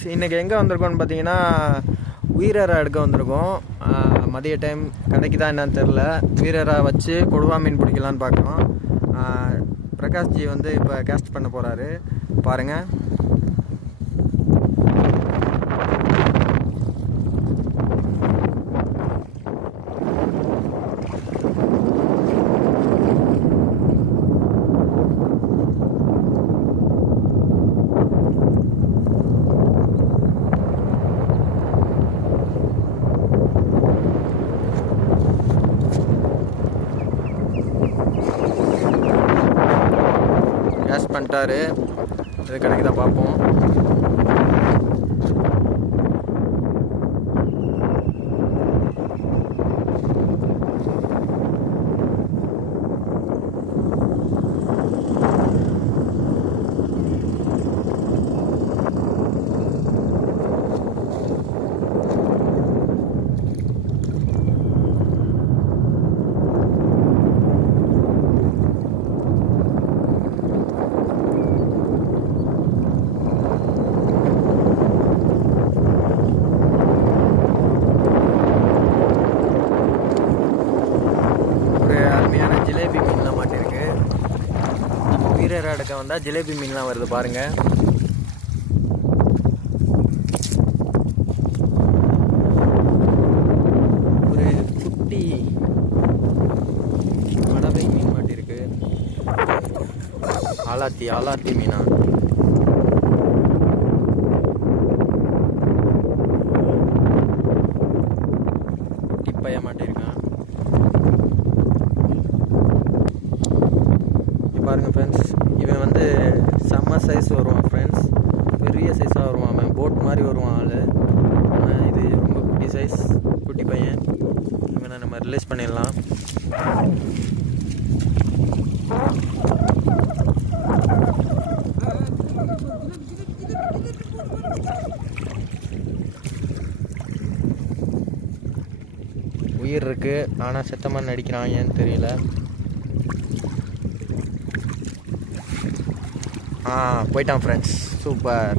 Friends, இன்றைக்கி எங்கே வந்திருக்கோன்னு பார்த்தீங்கன்னா உயிரறா எடுக்க வந்திருக்கோம். மதிய டைம் கிடைக்குதா என்னன்னு தெரில. உயிரறா வச்சு கொடுவா மீன் பிடிக்கலான்னு பார்க்குறோம். பிரகாஷ்ஜி வந்து இப்போ கேஸ்ட் பண்ண போகிறாரு, பாருங்கள். கேஸ்ட் பண்ணிட்டாரு, இது கிடைக்குதா பார்ப்போம். ஜிலேபி மீன்லாம் மாட்டிருக்கு. நம்ம உயிரறா எடுக்க வந்தால் ஜிலேபி மீன்லாம் வருது பாருங்கள். ஒரு குட்டி மடவை மீன் மாட்டிருக்கு. ஆலாத்தி மீனா. குட்டி பைய மாட்டிருக்கான் பாருங்கள் ஃப்ரெண்ட்ஸ். இவன் வந்து செம்ம சைஸ் வருவான் ஃப்ரெண்ட்ஸ், பெரிய சைஸாக வருவான். அவன் போட் மாதிரி வருவான் ஆள். ஆனால் இது ரொம்ப குட்டி சைஸ், குட்டி பையன். இவனை நம்ம ரிலீஸ் பண்ணிடலாம். உயிர் இருக்குது, ஆனால் செத்தமாக நடிக்கிறான், ஏன்னு தெரியல. போயிட்டான் ஃப்ரெண்ட்ஸ், சூப்பர்.